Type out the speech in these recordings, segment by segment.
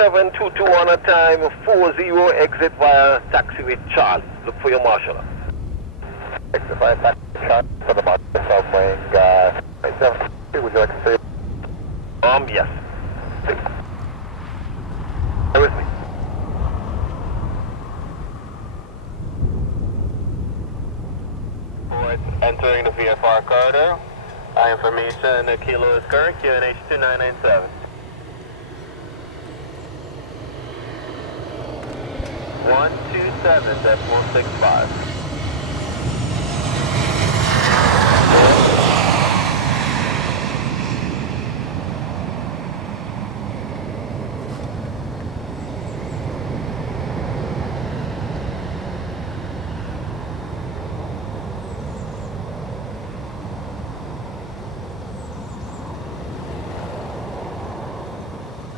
9722 on a time, 40 exit via taxiway Charlie. Look for your marshal. Exit via taxiway Charlie for the Maarten Sunwing 9722, would you like to say? Yes. Stay with me. Entering the VFR corridor. Information, Kilo is current, QNH 2997. 127.65.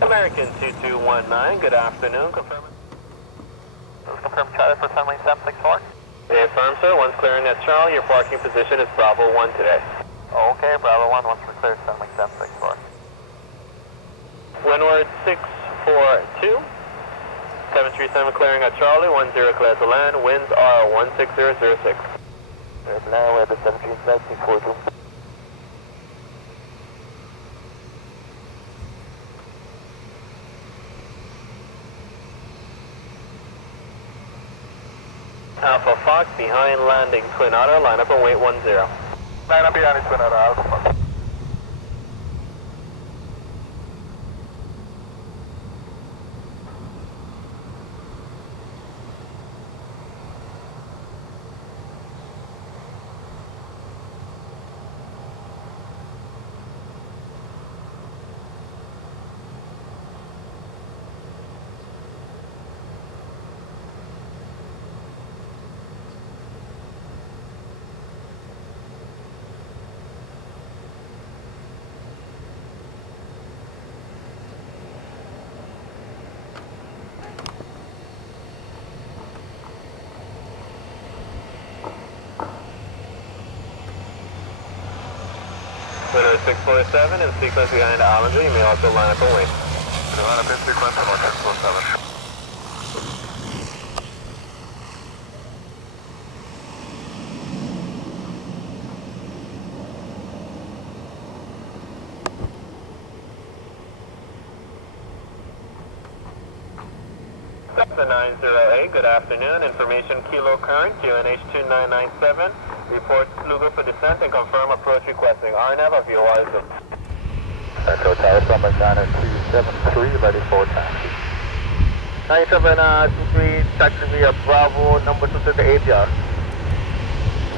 American 2219, good afternoon, confirm. Confirm Charlie for Sunwing 764. Affirm, sir. Once clearing that Charlie, your parking position is Bravo 1 today. Okay, Bravo 1, once we're clear, Sunwing 764. Windward 642. 737 clearing at Charlie, 10 clear to land, winds are 16006. Clear to land, we're at the 737, 642. Alpha Fox behind landing Twin Otter, line up and wait 10. Line up behind Twin Otter, Alpha Fox. Windows 647 in sequence behind Allinger, you may also line up and wait. Line up in sequence, I'm on 647. The 908, good afternoon. Information Kilo current, QNH 2997. Report Luger for descent and confirm approach requesting RNAV of your wisdom. Echo Tower, Sunwing 9273, ready for taxi. 9723, taxi via Bravo, number 2 to the ATR.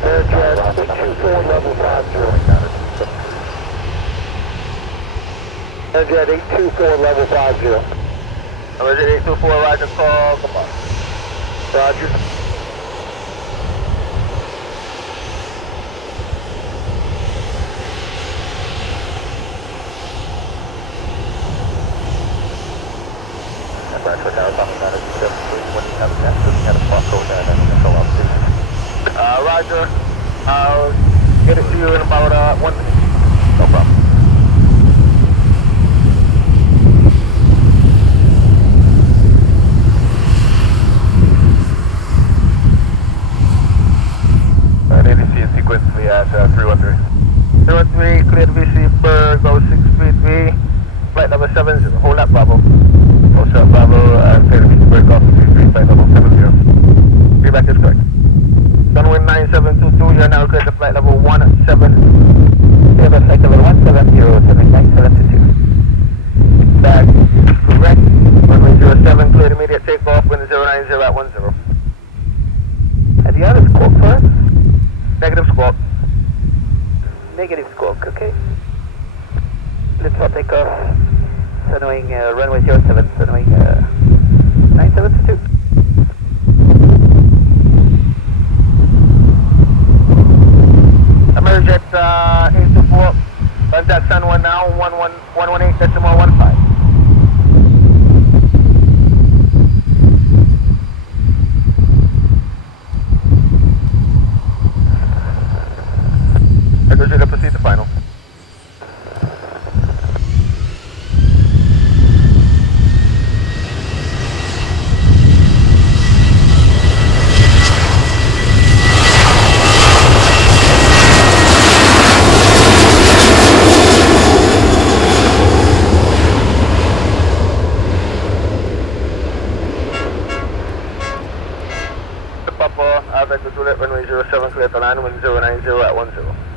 Airjet 824, level 50. Airjet 824, level 50. Airjet 824, roger, call, come on. Roger. Bradshaw Tower, Sunwing 9273, when you have a chance, just have a clock over there and then control altitude. Roger. I'll get it to you in about 1 minute. No problem. ADC in sequence we at 313. 313, cleared VC Berg, go 633, flight number 70, hold up Bravo. Oh, sir, Bravo, cleared VC Berg, go 633, flight level 70. Feedback is correct. Sunwing 9722, you're now cleared to flight level 17. Clear to flight level 170, Sunwing 9722. Feedback is correct. Runway 07, cleared immediate takeoff, wind 090 at 10. And the other squawk for us? Negative squawk. Negative squawk, okay. Let's all take off. Sunwing runway 07, Sunwing 972. Amerijet 824, contact Sun 1 now, 118.15. Ready to proceed to final. Papa, Alpha Echo Juliet, runway 07, clear to land, wind 090 at 10.